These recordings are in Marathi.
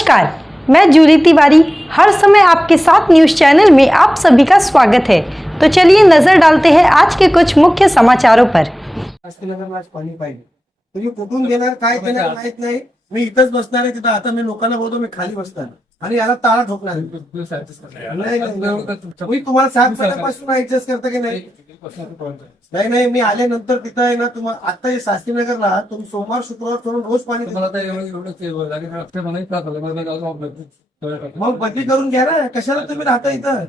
नमस्कार, मैं जूली तिवारी हर समय आपके साथ न्यूज चैनल में आप सभी का स्वागत है। तो चलिए नजर डालते हैं आज के कुछ मुख्य समाचारों पर। पाणी पाहिजे तुम्ही कुठून देणार काय देणार माहित नाही। मी इथंच बसणार आहे तिथं। आता मी लोकांना बोलतो मी खाली बसणार आणि याला ताळा ठोकणार आहे। मी तुम्हाला 7 महिन्यापासून ऍडजस्ट करता की नाही? नाही मी आल्यानंतर तिथं आहे ना तुम्हाला आता हे शास्त्रीनगरला तुम्ही सोमवार शुक्रवार सोडून रोज पाणी मग बदली करून घ्या ना। कशाला तुम्ही राहता इथं?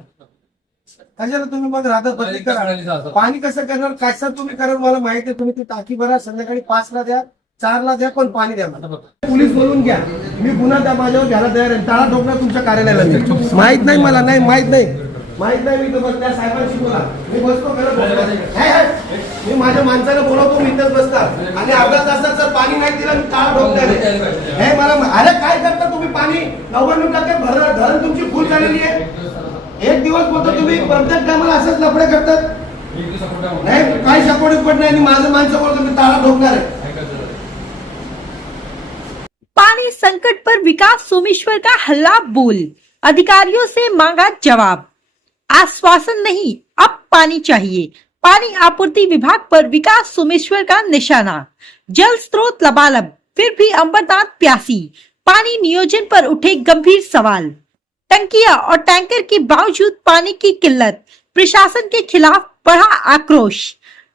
कशाला तुम्ही मग राहता? बदली करा। पाणी कसं करणार? कसं तुम्ही कराल मला माहिती आहे। तुम्ही ती टाकी भरा, संध्याकाळी 5ला द्या, 4ला द्या, पण पाणी द्या। पोलीस बोलून घ्या, मी गुन्हा त्या माझ्यावर घ्यायला तयार आहे। टाळा ठोकणार तुमच्या कार्यालयाला माहित नाही मला। नाही माहित नाही मी तर त्या साहेबांशी बोला। मी बसतो करत मी माझ्या माणसाला बोलवतो, मी इथंच बसतात आणि अर्धा तासात जर पाणी नाही दिलं मी टाळा ठोकणार हे मला। अरे काय करता तुम्ही? पाणी 99% धरण तुमची फुल झालेली आहे। एक दिवस बोलतो तुम्ही, प्रत्येक टायमाला असंच लफडे करतात। नाही काही सपोर्ट पड नाही। माझं माणसं बोलतो मी टाळा ठोकणार आहे। पानी संकट पर विकास सोमेश्वर का हल्ला बोल, अधिकारियों से मांगा जवाब। आश्वासन नहीं, अब पानी चाहिए। पानी आपूर्ति विभाग पर विकास सोमेश्वर का निशाना। जल स्रोत लबालब, फिर भी अंबरनाथ प्यासी। पानी नियोजन पर उठे गंभीर सवाल। टंकियां और टैंकर के बावजूद पानी की किल्लत, प्रशासन के खिलाफ बढ़ा आक्रोश।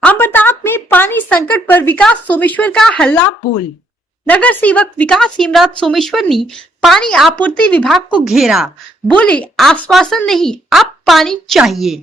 अंबरनाथ में पानी संकट पर विकास सोमेश्वर का हल्ला बोल। नगर सेवक विकास हेमराज सोमेश्वर ने पानी आपूर्ति विभाग को घेरा, बोले आश्वासन नहीं, अब पानी चाहिए।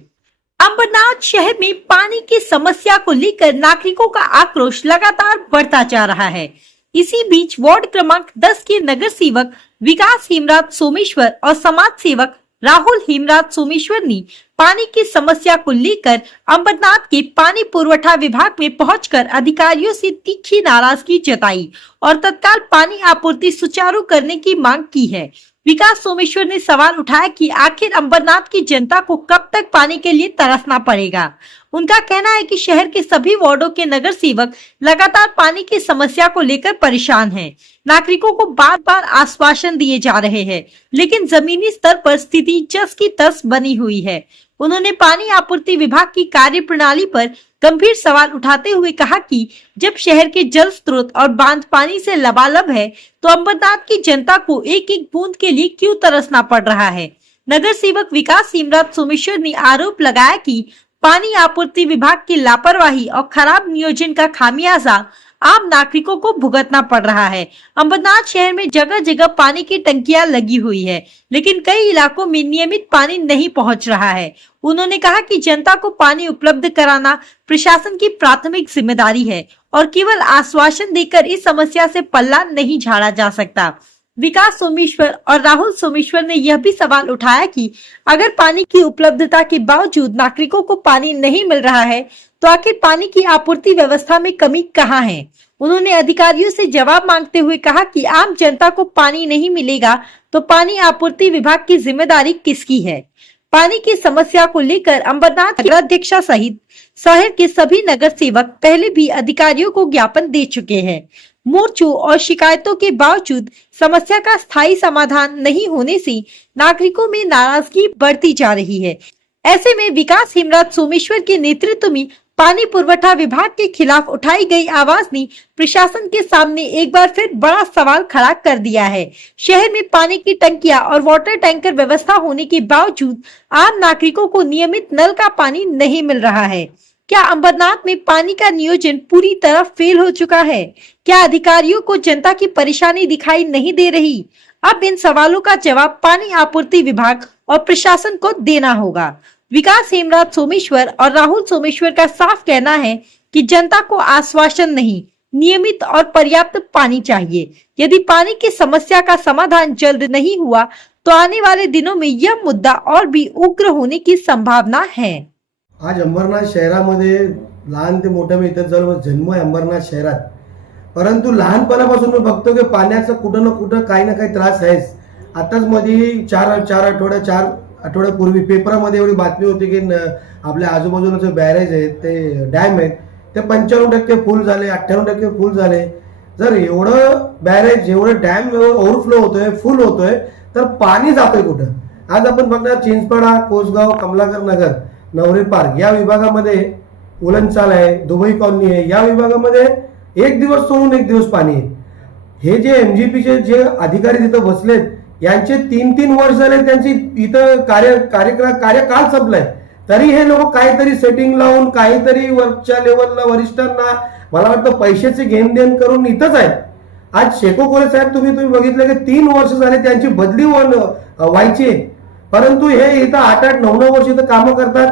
अंबरनाथ शहर में पानी की समस्या को लेकर नागरिकों का आक्रोश लगातार बढ़ता जा रहा है। इसी बीच वार्ड क्रमांक 10 के नगर सेवक विकास हेमराज सोमेश्वर और समाज सेवक राहुल हेमराज सोमेश्वर ने पानी की समस्या को लेकर अंबरनाथ के पानी पुरवठा विभाग में पहुंचकर अधिकारियों से तीखी नाराजगी जताई और तत्काल पानी आपूर्ति सुचारू करने की मांग की है। विकास सोमेश्वर ने सवाल उठाया कि आखिर अंबरनाथ की जनता को कब तक पानी के लिए तरसना पड़ेगा। उनका कहना है कि शहर के सभी वार्डों के नगर सेवक लगातार पानी की समस्या को लेकर परेशान हैं। नागरिकों को बार बार आश्वासन दिए जा रहे हैं, लेकिन जमीनी स्तर पर स्थिति जस की तस बनी हुई है। उन्होंने पानी आपूर्ति विभाग की कार्य प्रणाली पर गंभीर सवाल उठाते हुए कहा कि जब शहर के जल स्रोत और बांध पानी से लबालब है, तो अंबरनाथ की जनता को एक एक बूंद के लिए क्यों तरसना पड़ रहा है। नगर सेवक विकास हेमराज सोमेश्वर ने आरोप लगाया कि पानी आपूर्ति विभाग की लापरवाही और खराब नियोजन का खामियाजा आम नागरिकों को भुगतना पड़ रहा है। अंबरनाथ शहर में जगह जगह पानी की टंकियां लगी हुई है, लेकिन कई इलाकों में नियमित पानी नहीं पहुंच रहा है। उन्होंने कहा कि जनता को पानी उपलब्ध कराना प्रशासन की प्राथमिक जिम्मेदारी है और केवल आश्वासन देकर इस समस्या से पल्ला नहीं झाड़ा जा सकता। विकास सोमेश्वर और राहुल सोमेश्वर ने यह भी सवाल उठाया कि अगर पानी की उपलब्धता के बावजूद नागरिकों को पानी नहीं मिल रहा है, तो आखिर पानी की आपूर्ति व्यवस्था में कमी कहाँ है। उन्होंने अधिकारियों से जवाब मांगते हुए कहा कि आम जनता को पानी नहीं मिलेगा तो पानी आपूर्ति विभाग की जिम्मेदारी किसकी है। पानी की समस्या को लेकर अंबरनाथ नगराध्यक्षा सहित शहर के सभी नगर सेवक पहले भी अधिकारियों को ज्ञापन दे चुके हैं। मोर्चों और शिकायतों के बावजूद समस्या का स्थायी समाधान नहीं होने से नागरिकों में नाराजगी बढ़ती जा रही है। ऐसे में विकास हेमराज सोमेश्वर के नेतृत्व में पानी पुरवठा विभाग के खिलाफ उठाई गई आवाज ने प्रशासन के सामने एक बार फिर बड़ा सवाल खड़ा कर दिया है। शहर में पानी की टंकियां और वाटर टैंकर व्यवस्था होने के बावजूद आम नागरिकों को नियमित नल का पानी नहीं मिल रहा है। क्या अंबरनाथ में पानी का नियोजन पूरी तरह फेल हो चुका है? क्या अधिकारियों को जनता की परेशानी दिखाई नहीं दे रही? अब इन सवालों का जवाब पानी आपूर्ति विभाग और प्रशासन को देना होगा। विकास हेमराज सोमेश्वर और राहुल सोमेश्वर का साफ कहना है कि जनता को आश्वासन नहीं, नियमित और पर्याप्त पानी चाहिए। यदि पानी की समस्या का समाधान जल्द नहीं हुआ तो आने वाले दिनों में यह मुद्दा और भी उग्र होने की संभावना है। आज अंबरनाथ शहरामध्ये लहान ते मोठ्या मी इथं जवळ जन्म आहे अंबरनाथ शहरात, परंतु लहानपणापासून मी बघतो की पाण्याचा कुठं ना कुठं काही ना काही त्रास आहेच। आताच मध्ये 4 आठवड्यापूर्वी पेपरामध्ये एवढी बातमी होती की आपल्या आजूबाजूला जे बॅरेज आहेत ते डॅम आहेत ते 95% फुल झाले, 98% फुल झाले जर एवढं बॅरेज एवढं डॅम ओव्हरफ्लो होतोय, फुल होतोय, तर पाणी जातोय कुठं? आज आपण बघणार चिंचपाडा, कोसगाव, कमलाकर नगर, नवरे पार्क या विभागामध्ये उलनचाल आहे, दुबई कॉलनी आहे, या विभागामध्ये एक दिवस सोडून एक दिवस पाणी आहे. हे जे एमजीपीचे जे अधिकारी तिथं बसलेत यांचे 3-3 वर्ष झाले, त्यांची इथं कार्यकाळ संपलाय, तरी हे लोक काहीतरी सेटिंग लावून काहीतरी वरच्या लेवलला वरिष्ठांना मला वाटतं पैशाचे घेण देण करून इथंच आहेत. आज शेको कोरे साहेब तुम्ही बघितलं की 3 वर्ष झाले त्यांची बदली व्हायची, परंतु हे इथं 8-8, 9-9 वर्ष इथं कामं करतात.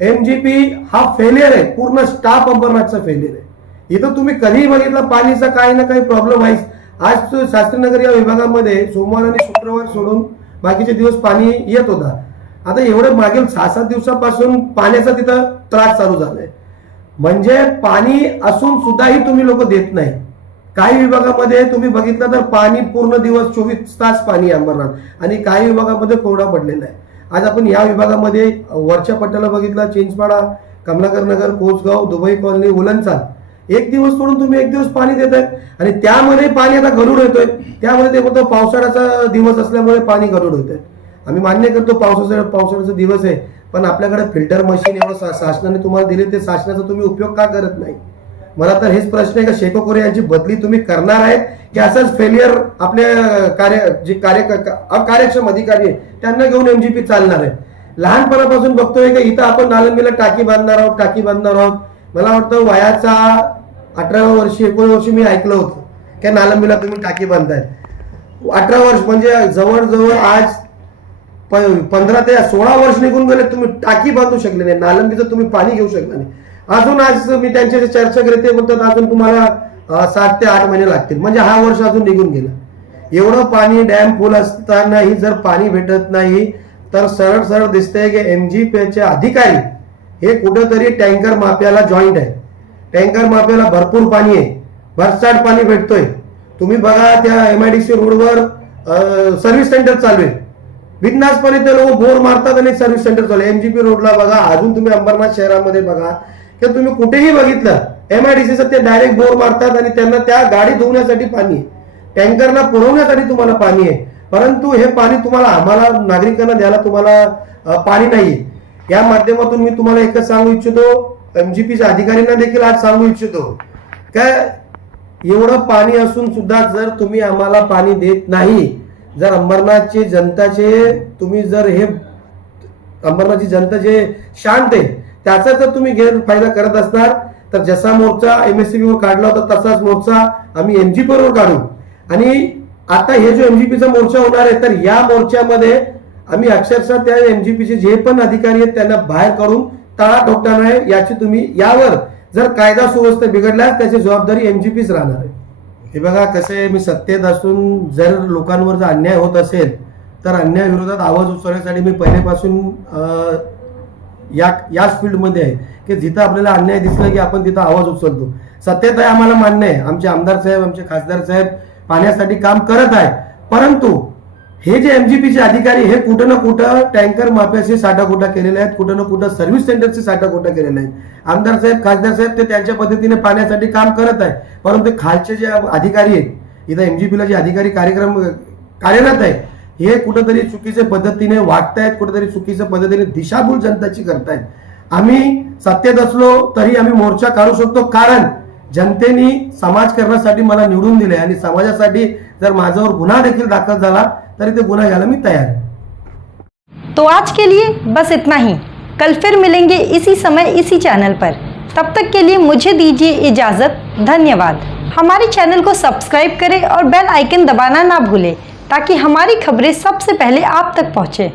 एमजीपी हा फेलियर आहे, पूर्ण स्टाफ अंबरनाथचा फेलियर आहे. इथं तुम्ही कधीही बघितलं पाणीचा काही ना काही प्रॉब्लेम आहे. आज शास्त्रीनगर या विभागामध्ये सोमवार आणि शुक्रवार सोडून बाकीचे दिवस पाणी येत होता. आता एवढं मागील 6-7 दिवसापासून पाण्याचा तिथं त्रास चालू झालाय. म्हणजे पाणी असून सुद्धाही तुम्ही लोक देत नाही. काही विभागामध्ये तुम्ही बघितलं तर पाणी पूर्ण दिवस 24 तास पाणी अंबरनाथ, आणि काही विभागामध्ये कोरडा पडलेला आहे. आज आपण या विभागामध्ये वरच्या पट्ट्याला बघितला, चिंचपाडा, कमलाकर नगर, कोसगाव, दुबई कॉलनी, उलनचाल, एक दिवस सोडून तुम्ही एक दिवस पाणी देत आहे, आणि त्यामध्ये पाणी आता गढूळ येतोय. त्यामुळे ते म्हणतो पावसाळ्याचा दिवस असल्यामुळे पाणी गढूळ होत आहे. आम्ही मान्य करतो पावसाळ्याचा दिवस आहे, पण आपल्याकडे फिल्टर मशीन एवढं शासनाने तुम्हाला दिले, ते शासनाचा तुम्ही उपयोग का करत नाही? मला तर हेच प्रश्न आहे का शेको कोरे यांची बदली तुम्ही करणार आहेत की असंच फेलियर आपल्या अकार्यक्षम अधिकारी आहे त्यांना घेऊन एमजीपी चालणार आहे? लहानपणापासून बघतोय की इथं आपण नालंबीला टाकी बांधणार आहोत. मला वाटतं वयाचा 18 वर्षी 19 वर्षी मी ऐकलं होतं की नालंबीला तुम्ही टाकी बांधताय. 18 वर्ष म्हणजे जवळजवळ आज 15 ते 16 वर्ष निघून गेले, तुम्ही टाकी बांधू शकले नाही, नालंबीचं तुम्ही पाणी घेऊ शकले नाही. अजून आज मी त्यांच्याशी चर्चा करते, बोलतात अजून तुम्हाला 7 ते 8 महिने लागतील, म्हणजे हा वर्ष अजून निघून गेला. एवढं पाणी डॅम फुल असतानाही जर पाणी भेटत नाही, तर सरळ सरळ दिसतंय की एमजीपीचे अधिकारी हे कुठंतरी टँकर माफियाला जॉईंट आहे. टँकर माफियाला भरपूर पाणी आहे, भरसाट पाणी भेटतोय. तुम्ही बघा त्या MIDC रोडवर सर्व्हिस सेंटर चालू आहे, बिनधास्तपणे ते लोक बोर मारतात आणि सर्व्हिस सेंटर चालू आहे. एमजीपी रोडला बघा, अजून तुम्ही अंबरनाथ शहरामध्ये बघा की तुम्ही कुठेही बघितलं MIDCचं ते डायरेक्ट बोर मारतात आणि त्यांना त्या गाडी धुवण्यासाठी पाणी आहे, टँकरला पुरवण्यासाठी तुम्हाला पाणी आहे, परंतु हे पाणी तुम्हाला आम्हाला नागरिकांना द्यायला तुम्हाला पाणी नाहीये. या माध्यमातून मी तुम्हाला एकच सांगू इच्छितो, एमजीपीच्या अधिकाऱ्यांना देखील आज सांगू इच्छितो काय, एवढं पाणी असून सुद्धा जर तुम्ही आम्हाला पाणी देत नाही, जर अंबरनाथची जनताचे तुम्ही जर हे अंबरनाथची जनता जे शांत आहे त्याचा जर तुम्ही गैरफायदा करत असणार, तर जसा मोर्चा MSCB वर काढला होता तसाच मोर्चा आम्ही MGP वर काढू. आणि आता हे जो MGPचा मोर्चा होणार आहे, तर या मोर्चामध्ये आम्ही अक्षरशः त्या MGPचे जे पण अधिकारी आहेत त्यांना बाहेर काढून तळाटोपणार आहे. याची तुम्ही यावर जर कायदा सुव्यवस्था बिघडल्यास त्याची जबाबदारी MGPच राहणार आहे. हे बघा कसं आहे, मी सत्तेत असून जर लोकांवर जर अन्याय होत असेल तर अन्याय विरोधात आवाज उचलण्यासाठी मी पहिल्यापासून याच फील्डमध्ये आहे की जिथं आपल्याला अन्याय दिसला की आपण तिथं आवाज उचलतो. सत्तेत आहे आम्हाला मान्य आहे, आमचे आमदार साहेब आमचे खासदार साहेब पाण्यासाठी काम करत आहे, परंतु हे जे MGPचे अधिकारी हे कुठं ना कुठं टँकर माफियाशी साठाकोटा केलेले आहेत, कुठं ना कुठं सर्व्हिस सेंटरचे साठाकोटा केलेले आहेत. आमदार साहेब खासदार साहेब ते त्यांच्या पद्धतीने पाण्यासाठी काम करत आहे, परंतु खालचे जे अधिकारी आहेत इथं MGPला जे अधिकारी कार्यरत आहे हे कुठेतरी चुकीच्या पद्धतीने वागतायत, कुठेतरी चुकीच्या पद्धतीने दिशाभूल जनताची करतायत. आम्ही सत्तेत असलो तरी आम्ही मोर्चा काढू शकतो, कारण जनतेने समाजकारणासाठी मला निवडून दिले आणि समाजासाठी जर माझ्यावर गुन्हा देखील दाखल झाला तरी ते गुन्हा घ्यायला मी तैयार है. तो आज के लिए बस इतना ही. कल फिर मिलेंगे इसी समय इसी चैनल पर. तब तक के लिए मुझे दीजिए इजाज़त. धन्यवाद. हमारे चैनल को सब्सक्राइब करें और बेल आइकन दबाना ना भूलें ताकि हमारी खबरें सबसे पहले आप तक पहुँचे.